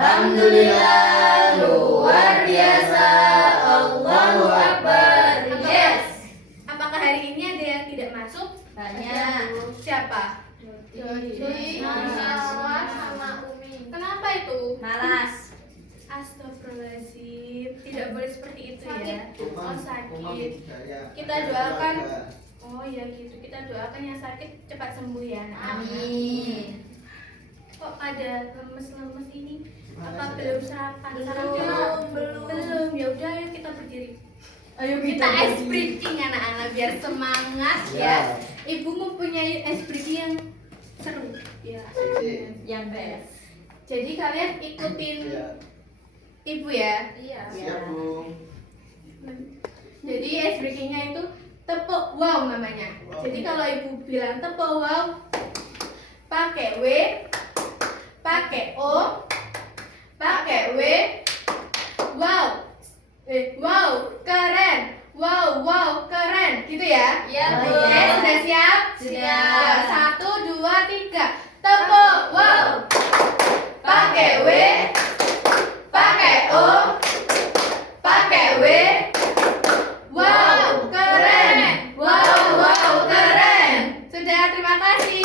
Alhamdulillah, luar biasa. Allahu Akbar. Yes. Apakah hari ini ada yang tidak masuk? Banyak. Siapa? Jody, Salah sama Umi. Kenapa itu? Malas. Astagfirullahaladzim. Tidak boleh seperti itu ya. Oh, sakit. Kita Kita doakan. Oh ya gitu. Kita doakan yang sakit cepat sembuh ya. Amin. Kok ada lemes-lemes ini? Apa belum sarapan? Belum. Ya udah, ayo kita berdiri. Ayo Kita ice breaking anak-anak biar semangat ya. Ibu mempunyai ice breaking yang seru. Ya. Yang best. Jadi kalian ikutin ibu ya. Iya. Siap, Bu. Jadi ice breakingnya itu tepuk wow namanya. Jadi kalau ibu bilang tepuk wow, pakai W, pakai O, pakai W, wow, wow keren, wow keren, gitu ya? Iya, Bu. Oke, sudah siap? Siap. 1, 2, 3, tepuk wow, pakai W, pakai O, pakai W. Wow, keren. Wow, keren. Sudah, terima kasih.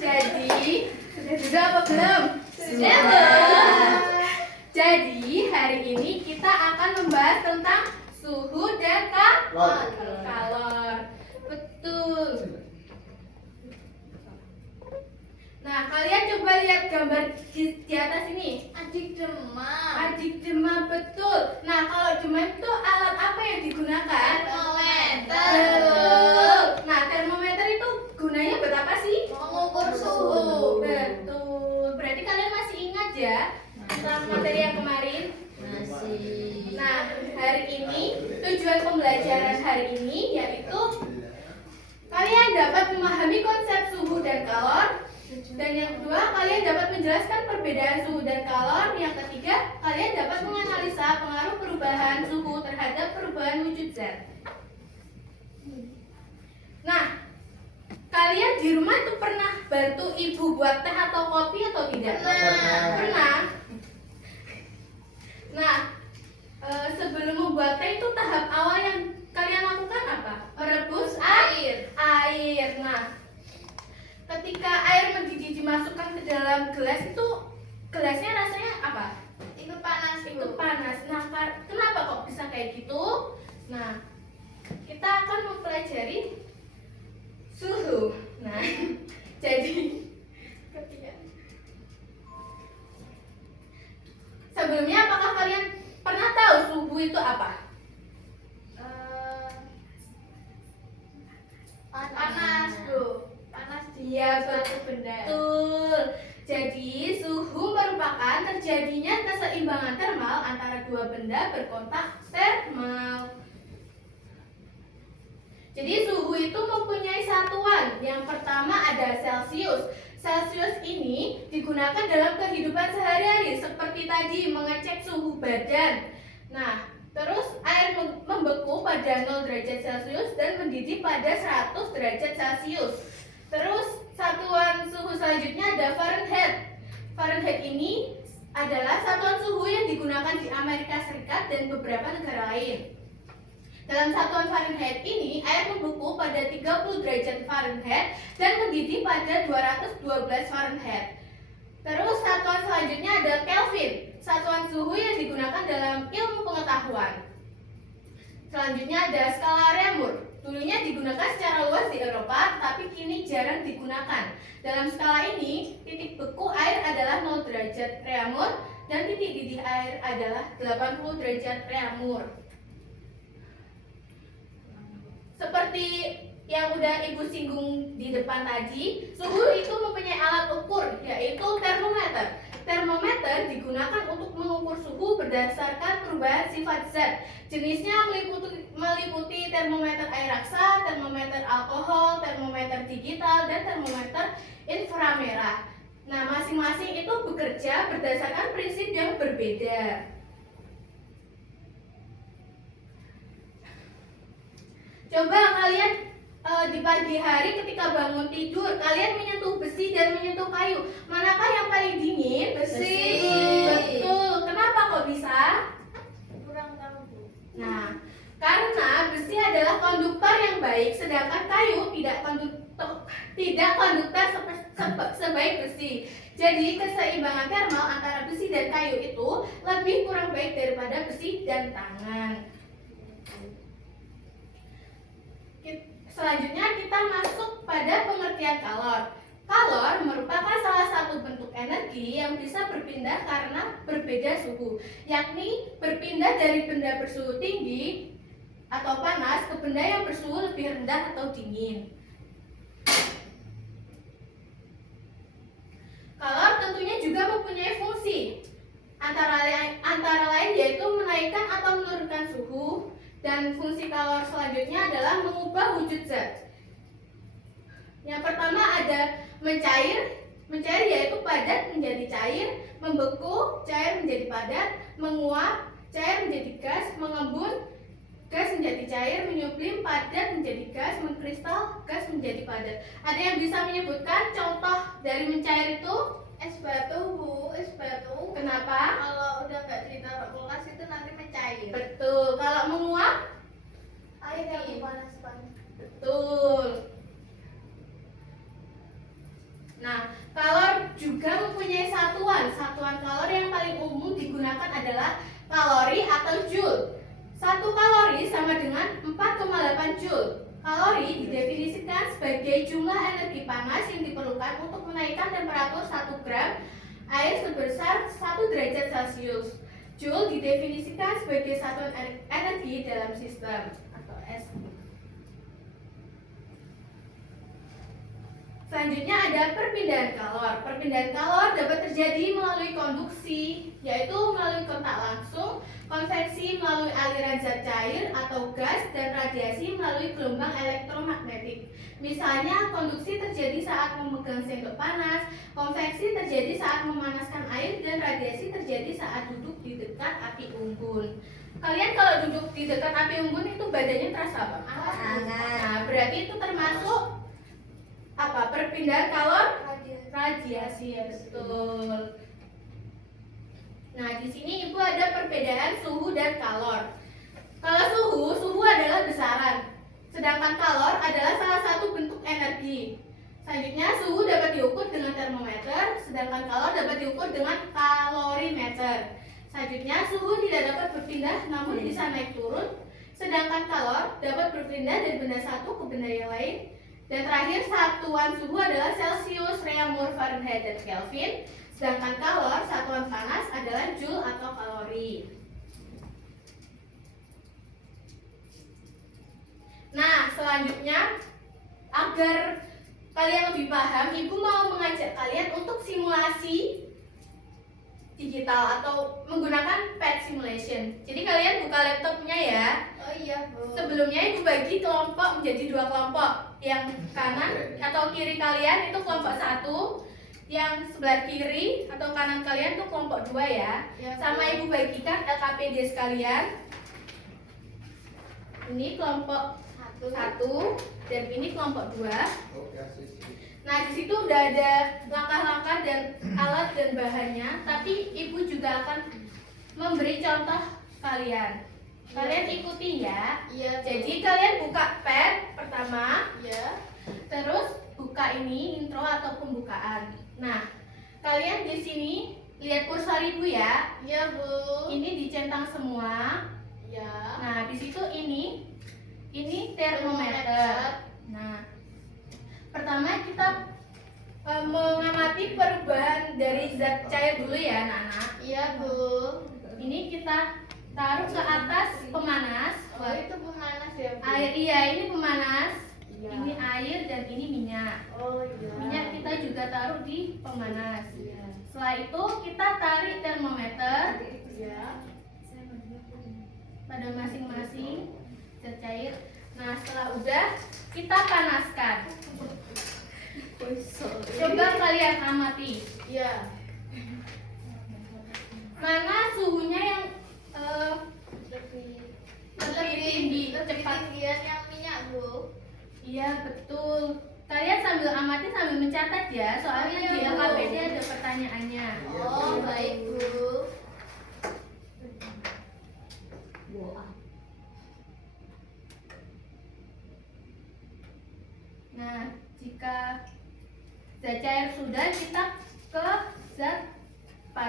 Jadi, sudah apa belum? Sudah. Jadi, hari ini kita akan membahas tentang suhu dan kalor. Betul. Nah, kalian coba lihat gambar di atas ini. Adik demam. Adik demam, betul. Nah, kalau demam itu alat apa yang digunakan? Termometer. Betul. Nah, termometer itu gunanya buat apa sih? Mengukur suhu. Betul. Berarti kalian masih ingat ya tentang materi yang kemarin? Masih. Nah, hari ini tujuan pembelajaran hari ini yaitu kalian dapat memahami konsep suhu dan kalor. Dan yang kedua, kalian dapat menjelaskan perbedaan suhu dan kalor. Yang ketiga, kalian dapat menganalisa pengaruh perubahan suhu terhadap perubahan wujud zat. Nah, kalian di rumah itu pernah bantu ibu buat teh atau kopi atau tidak? Pernah. Nah, sebelum membuat teh itu tahap awal yang kalian lakukan apa? Merebus air. Nah, ketika air mendidih dimasukkan ke dalam gelas itu gelasnya rasanya apa? Itu panas. Itu panas. Nah, kenapa kok bisa kayak gitu? Nah, kita akan mempelajari suhu. Nah, jadi sebelumnya apakah kalian pernah tahu suhu itu apa? Panas, Bro. Iya, betul. Jadi suhu merupakan terjadinya keseimbangan termal antara dua benda berkontak termal. Jadi suhu itu mempunyai satuan. Yang pertama ada Celcius. Celcius ini digunakan dalam kehidupan sehari-hari seperti tadi mengecek suhu badan. Nah, terus air membeku pada 0 derajat Celcius dan mendidih pada 100 derajat Celcius. Terus satuan suhu selanjutnya ada Fahrenheit. Fahrenheit ini adalah satuan suhu yang digunakan di Amerika Serikat dan beberapa negara lain. Dalam satuan Fahrenheit ini, air membeku pada 30 derajat Fahrenheit dan mendidih pada 212 Fahrenheit. Terus satuan selanjutnya ada Kelvin, satuan suhu yang digunakan dalam ilmu pengetahuan. Selanjutnya ada skala Reaumur. Dulunya digunakan secara luas di Eropa, tapi kini jarang digunakan. Dalam skala ini, titik beku air adalah 0 derajat Reaumur dan titik didih air adalah 80 derajat Reaumur. Seperti yang udah Ibu singgung di depan tadi, suhu itu mempunyai alat ukur, yaitu termometer. Termometer digunakan untuk mengukur suhu berdasarkan perubahan sifat zat. Jenisnya meliputi termometer air raksa, termometer alkohol, termometer digital, dan termometer inframerah. Nah, masing-masing itu bekerja berdasarkan prinsip yang berbeda. Coba kalian di pagi hari ketika bangun tidur, kalian menyentuh besi dan menyentuh kayu. Manakah yang besi adalah konduktor yang baik, sedangkan kayu tidak konduktor sebaik besi. Jadi keseimbangan thermal antara besi dan kayu itu lebih kurang baik daripada besi dan tangan. Selanjutnya kita masuk pada pengertian kalor. Kalor merupakan salah satu bentuk energi yang bisa berpindah karena berbeda suhu, yakni berpindah dari benda bersuhu tinggi atau panas ke benda yang bersuhu lebih rendah atau dingin. Kalor tentunya juga mempunyai fungsi, antara lain yaitu menaikkan atau menurunkan suhu, dan fungsi kalor selanjutnya adalah mengubah wujud zat. Yang pertama ada mencair yaitu padat menjadi cair, membeku, cair menjadi padat, menguap, cair menjadi gas, mengembun, gas menjadi cair, menyublim, padat menjadi gas, mengkristal, gas menjadi padat. Ada yang bisa menyebutkan contoh dari mencair itu? Es batu, Bu. Es batu. Kenapa? Kalau udah nggak ditaruh kulkas itu nanti mencair. Betul. Kalau menguap? Air yang dipanaskan. Betul. Nah, kalor juga mempunyai satuan. Satuan kalor yang paling umum digunakan adalah kalori atau joule. 1 kalori sama dengan 4,8 joule. Kalori didefinisikan sebagai jumlah energi panas yang diperlukan untuk menaikkan temperatur 1 gram air sebesar 1 derajat Celcius. Joule didefinisikan sebagai satuan energi dalam sistem atau SI. Selanjutnya ada perpindahan kalor. Perpindahan kalor dapat terjadi melalui konduksi, yaitu melalui kontak langsung, konveksi melalui aliran zat cair atau gas, dan radiasi melalui gelombang elektromagnetik. Misalnya, konduksi terjadi saat memegang sendok panas, konveksi terjadi saat memanaskan air, dan radiasi terjadi saat duduk di dekat api unggun. Kalian kalau duduk di dekat api unggun itu badannya terasa apa? Nah, berarti itu termasuk apa? Perpindahan kalor? Radiasi, ya betul. Nah, di sini Ibu ada perbedaan suhu dan kalor. Kalau suhu adalah besaran, sedangkan kalor adalah salah satu bentuk energi. Selanjutnya, suhu dapat diukur dengan termometer, sedangkan kalor dapat diukur dengan kalorimeter. Selanjutnya, suhu tidak dapat berpindah namun bisa naik turun, sedangkan kalor dapat berpindah dari benda satu ke benda yang lain. Dan terakhir, satuan suhu adalah Celcius, Reaumur, Fahrenheit, dan Kelvin. Sedangkan kalor, satuan panas adalah joule atau kalori. Nah, selanjutnya, agar kalian lebih paham, Ibu mau mengajak kalian untuk simulasi digital atau menggunakan pet simulation. Jadi kalian buka laptopnya ya. Oh iya, Bu. Sebelumnya Ibu bagi kelompok menjadi 2 kelompok. Yang kanan atau kiri kalian itu kelompok 1, yang sebelah kiri atau kanan kalian itu kelompok 2 ya. Ya, Sama Bu. Ibu bagikan LKPD sekalian. Ini kelompok 1 dan ini kelompok 2. Nah, di situ udah ada langkah-langkah dan alat dan bahannya, tapi Ibu juga akan memberi contoh kalian. Kalian ikuti ya. Iya, Bu. Jadi kalian buka pad pertama, Iya. terus buka ini intro atau pembukaan. Nah, kalian di sini lihat kursor Ibu ya. Iya, Bu. Ini dicentang semua. Iya. Nah, di situ ini termometer. Nah, pertama kita mengamati perubahan dari zat cair dulu ya, anak-anak. Iya, Bu. Ini kita taruh ke atas pemanas. Oh, itu pemanas ya, Bu? Air, iya, ini pemanas. Iya. Ini air dan ini minyak. Oh, iya. Minyak kita juga taruh di pemanas. Iya. Setelah itu kita tarik termometer Iya. pada masing-masing zat cair. Nah, setelah udah kita panaskan. Coba kalian amati. Iya. Mana suhunya yang Lebih tinggi, lebih cepat. tinggian yang minyak, Bu. Iya, betul. Kalian sambil amati sambil mencatat ya, soalnya Iya, di Bu. LKPD ada pertanyaannya. Oh, baik, Bu.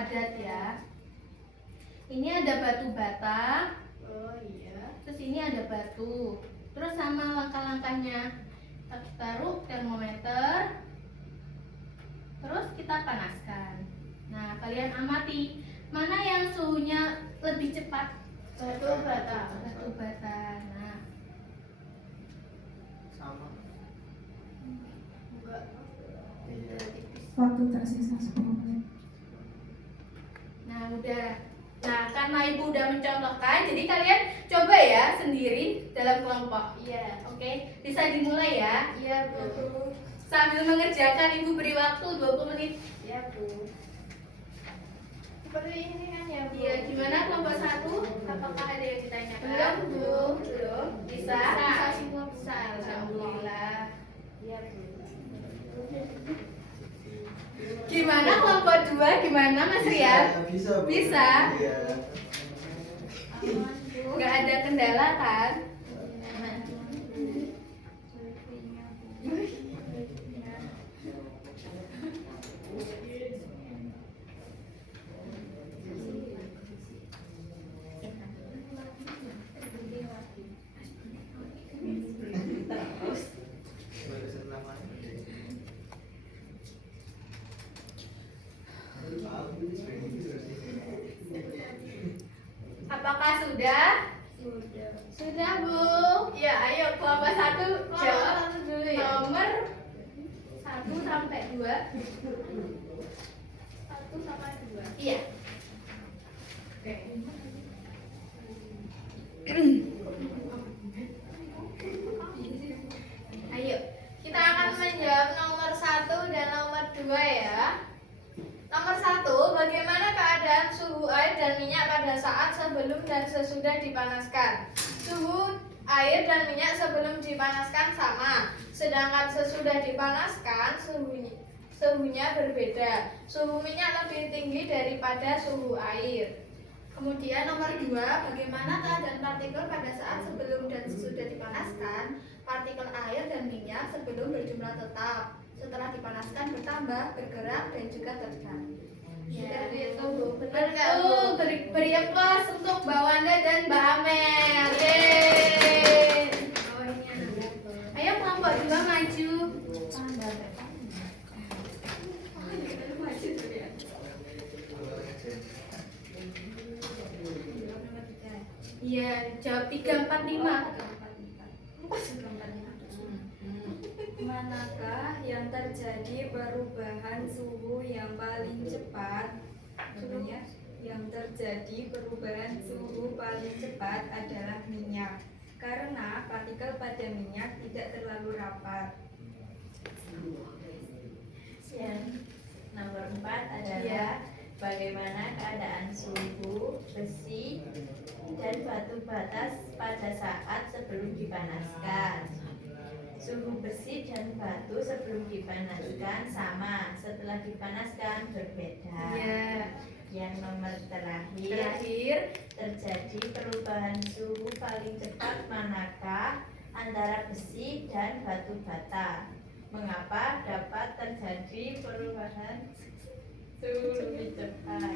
padat ya. Ini ada batu bata, Oh iya. terus ini ada batu. Terus sama langkah-langkahnya. Kita taruh termometer, terus kita panaskan. Nah, kalian amati mana yang suhunya lebih cepat. Batu bata. Batu bata. Nah, Sama. Enggak. Iya. Waktu tersisa 10 menit. nah udah. Nah, karena ibu udah mencontohkan, jadi kalian coba ya sendiri dalam kelompok. Iya. Oke, bisa dimulai ya. Iya Bu. Sambil mengerjakan ibu beri waktu 20 menit. Iya Bu. Seperti ini kan ya Bu. Iya, gimana kelompok 1? Apakah ada yang ditanyakan? Belum Bu. Belum. Bisa? Bisa semua Bu. Bisa, alhamdulillah. Iya Bu. Gimana kelompok 2? Gimana Mas Rian? Bisa, Bu. Bisa. Iya. Aman Bu. Nggak ada kendala kan? Baru senang aja. Apakah sudah? Sudah. Sudah, Bu. Ya, ayo kelompok 1 jawab Satu dulu ya. nomor 1 sampai 2. 1 sama 2. Iya. Oke. Ayo, kita akan menjawab nomor 1 dan nomor 2 ya. Nomor 1, bagaimana keadaan suhu air dan minyak pada saat sebelum dan sesudah dipanaskan? Suhu air dan minyak sebelum dipanaskan sama, sedangkan sesudah dipanaskan suhunya berbeda. Suhu minyak lebih tinggi daripada suhu air. Kemudian nomor 2, bagaimana keadaan partikel pada saat sebelum dan sesudah dipanaskan? Partikel air dan minyak sebelum berjumlah tetap, setelah dipanaskan bertambah, bergerak, dan juga tetap. Seperti itu Bu. Benar nggak Bu? Betul, beri applause untuk Mbak Wanda dan Mbak Amel. Yeay. Ayo kelompok 2 maju. Iya, jawab 3, 4, 5. Manakah yang terjadi perubahan suhu yang paling cepat? Yang terjadi perubahan suhu paling cepat adalah minyak, karena partikel pada minyak tidak terlalu rapat. Yang nomor 4 adalah Iya. bagaimana keadaan suhu besi dan batu bata pada saat sebelum dipanaskan. Suhu besi dan batu sebelum dipanaskan sama, setelah dipanaskan berbeda. Iya. Yang nomor terakhir, Terakhir, terjadi perubahan suhu paling cepat manakah antara besi dan batu bata? Mengapa dapat terjadi perubahan suhu lebih cepat?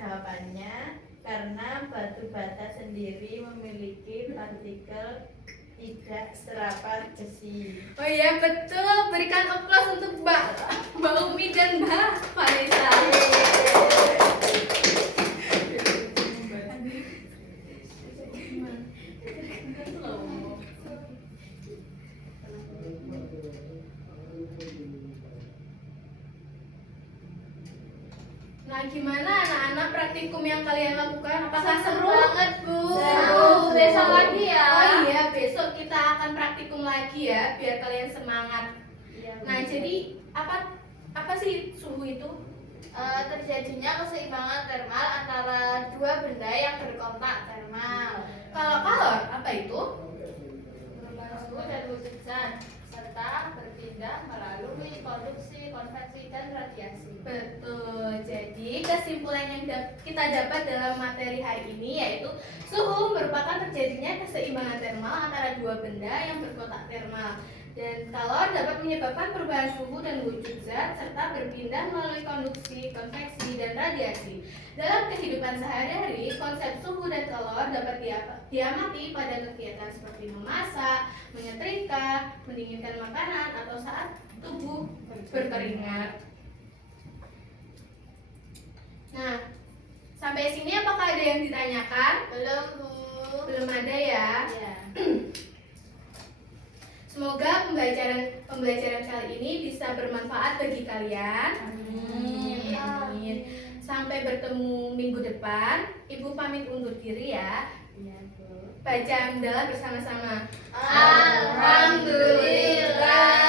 Jawabannya karena batu bata sendiri memiliki partikel tidak serapat besi. oh iya betul, berikan applause untuk Mbak Umi dan Mbak Farisa. Nah, gimana anak-anak praktikum yang kalian lakukan? Apakah seru? banget Bu. Seru. Besok lagi ya. Oh iya, besok kita akan praktikum lagi ya, biar kalian semangat. Iya, Bu. Nah, jadi apa sih suhu itu? Terjadinya keseimbangan termal antara dua benda yang berkontak termal. Kalau kalor, apa itu? Perubahan suhu dan wujud zat serta berpindah melalui konduksi, konveksi, dan radiasi. Betul. Jadi kesimpulan yang kita dapat dalam materi hari ini yaitu suhu merupakan terjadinya keseimbangan termal antara dua benda yang berkontak termal. Dan kalor dapat menyebabkan perubahan suhu dan wujud zat serta berpindah melalui konduksi, konveksi, dan radiasi. Dalam kehidupan sehari-hari, konsep suhu dan kalor dapat diamati pada kegiatan seperti memasak, menyetrika, mendinginkan makanan, atau saat tubuh berkeringat. Nah, sampai sini apakah ada yang ditanyakan? Belum, Bu. Belum ada ya? Ya. Semoga pembelajaran kali ini bisa bermanfaat bagi kalian. Amin. Amin. Sampai bertemu minggu depan. Ibu pamit undur diri ya. Iya, Bu. Baca hamdalah bersama-sama. Alhamdulillah.